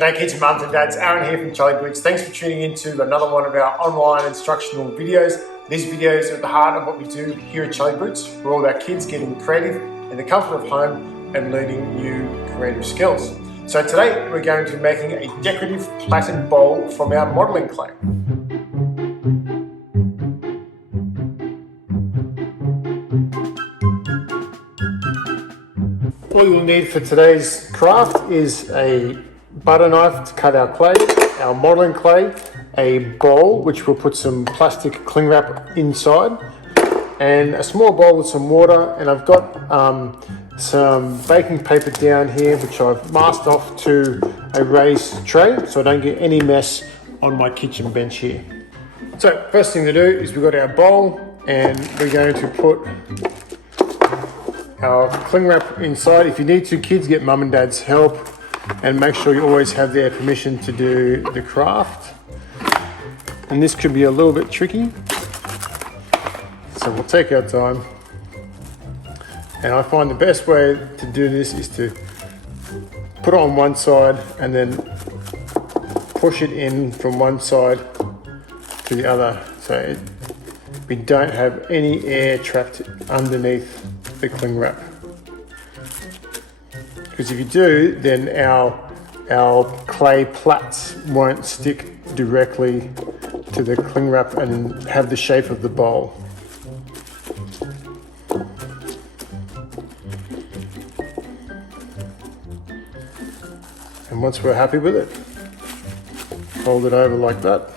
G'day kids and mums and dads, Aaron here from Charlie Boots. Thanks for tuning in to another one of our online instructional videos. These videos are at the heart of what we do here at Charlie Boots. We're all about kids getting creative in the comfort of home and learning new creative skills. So today we're going to be making a decorative plaited bowl from our modelling clay. All you'll need for today's craft is a butter knife to cut our clay, our modelling clay, a bowl which we'll put some plastic cling wrap inside, and a small bowl with some water. And I've got some baking paper down here which I've masked off to a raised tray so I don't get any mess on my kitchen bench here. So first thing to do is we've got our bowl and we're going to put our cling wrap inside. If you need to, kids, get mum and dad's help and make sure you always have their permission to do the craft. And this could be a little bit tricky, so we'll take our time. And I find the best way to do this is to put it on one side and then push it in from one side to the other, so we don't have any air trapped underneath the cling wrap. Because if you do, then our clay plats won't stick directly to the cling wrap and have the shape of the bowl. And once we're happy with it, fold it over like that,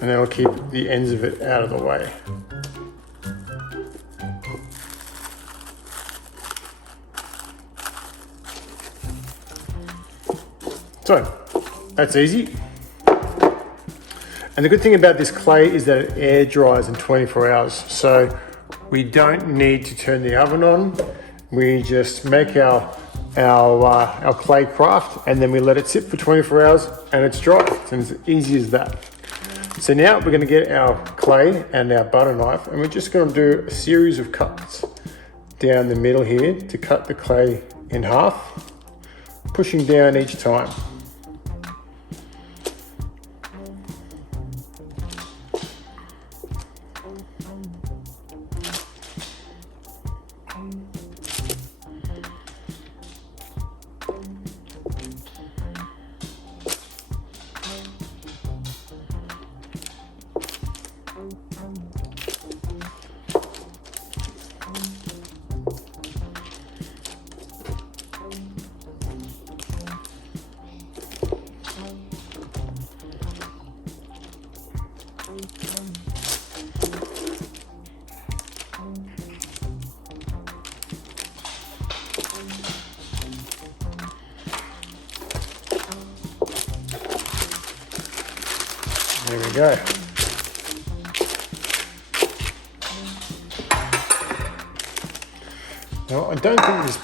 and that'll keep the ends of it out of the way. So that's easy. And the good thing about this clay is that it air dries in 24 hours. So we don't need to turn the oven on. We just make our clay craft and then we let it sit for 24 hours and it's dry. It's as easy as that. So now we're going to get our clay and our butter knife and we're just going to do a series of cuts down the middle here to cut the clay in half, pushing down each time. There we go. Now, I don't think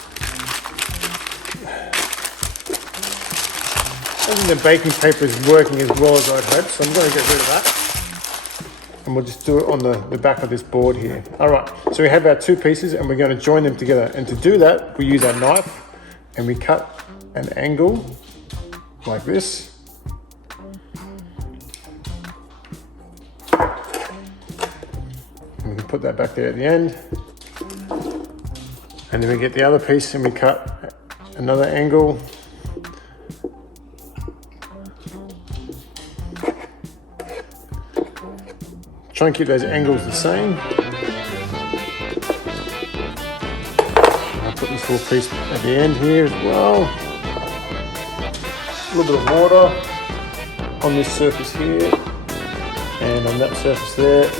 the baking paper is working as well as I'd hoped, so I'm going to get rid of that. And we'll just do it on the back of this board here. All right, so we have our two pieces and we're going to join them together. And to do that, we use our knife and we cut an angle like this. We can put that back there at the end. And then we get the other piece and we cut another angle. Try and keep those angles the same. I'll put this little piece at the end here as well. A little bit of water on this surface here and on that surface there.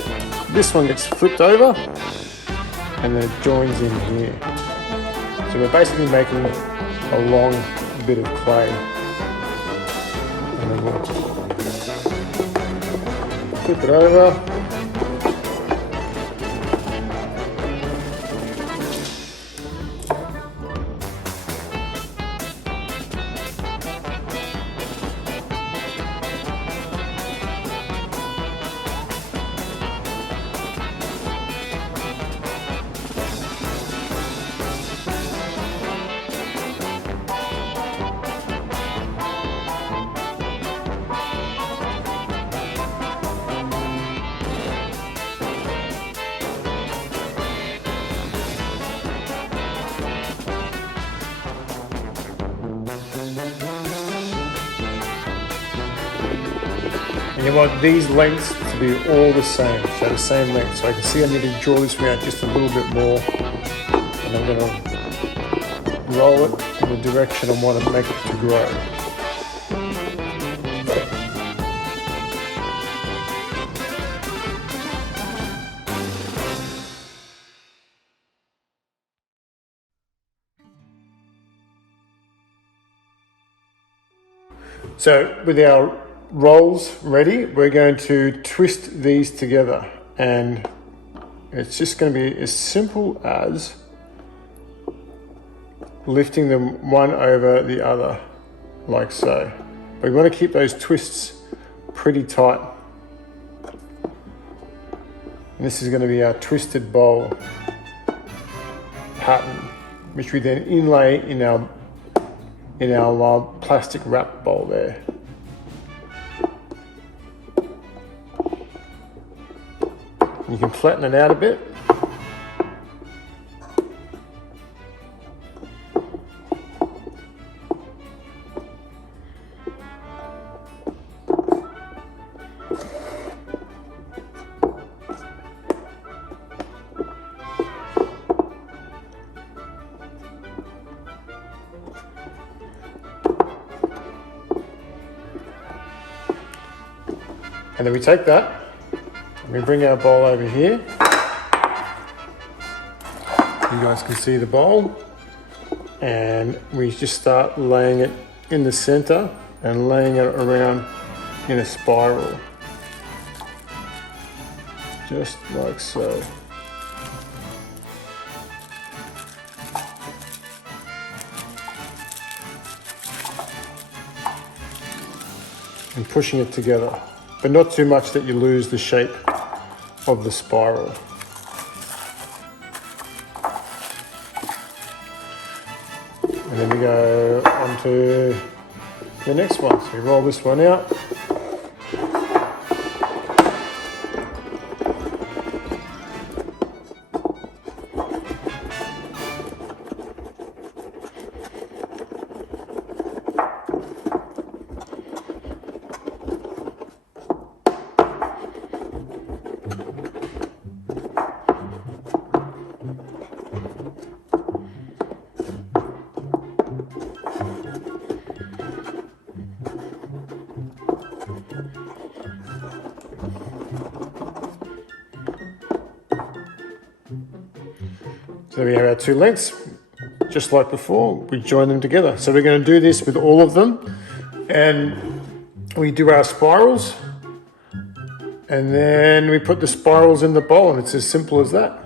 This one gets flipped over and then it joins in here. So we're basically making a long bit of clay. And then we'll flip it over. And you want these lengths to be all the same, so the same length. So I can see I need to draw this one out just a little bit more. And I'm going to roll it in the direction I want to make it to grow. So with our rolls ready, we're going to twist these together, and it's just going to be as simple as lifting them one over the other, like so. But we want to keep those twists pretty tight. And this is going to be our twisted bowl pattern, which we then inlay in our plastic wrap bowl there. You can flatten it out a bit. And then we take that, and we bring our bowl over here. You guys can see the bowl. And we just start laying it in the center and laying it around in a spiral. Just like so. And pushing it together, but not too much that you lose the shape of the spiral. And then we go on to the next one. So we roll this one out. So we have our two lengths, just like before, we join them together. So we're going to do this with all of them, and we do our spirals, and then we put the spirals in the bowl, and it's as simple as that.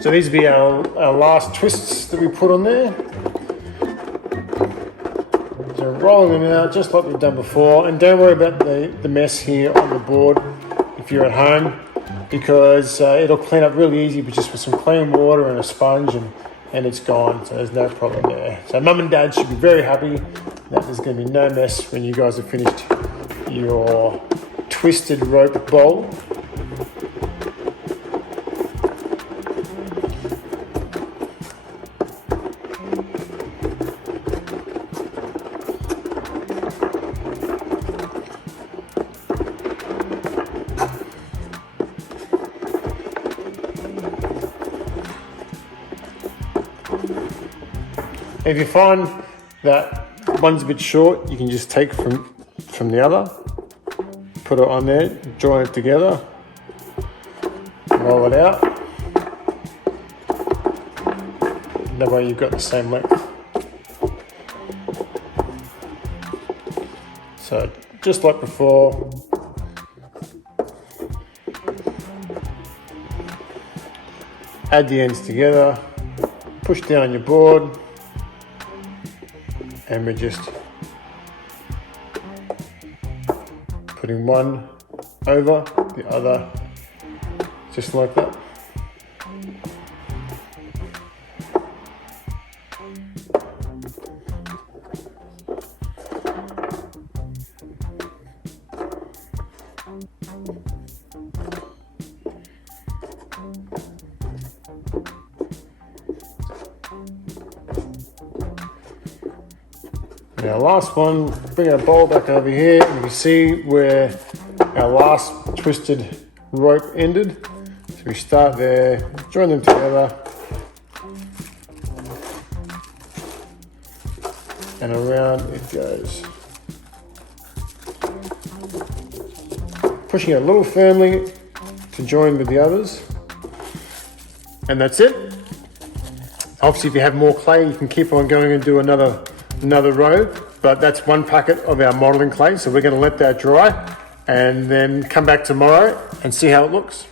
So these will be our last twists that we put on there. So rolling them out just like we've done before, and don't worry about the mess here on the board if you're at home, because it'll clean up really easy but just with some clean water and a sponge, and it's gone, so there's no problem there. So mum and dad should be very happy that there's going to be no mess when you guys have finished your twisted rope bowl. If you find that one's a bit short, you can just take from the other, put it on there, join it together, roll it out. That way you've got the same length. So just like before, add the ends together, push down your board, and we're just putting one over the other, just like that. Now last one, bring our bowl back over here, and you can see where our last twisted rope ended. So we start there, join them together, and around it goes. Pushing it a little firmly to join with the others. And that's it. Obviously, if you have more clay, you can keep on going and do another row, but that's one packet of our modeling clay. So we're going to let that dry and then come back tomorrow and see how it looks.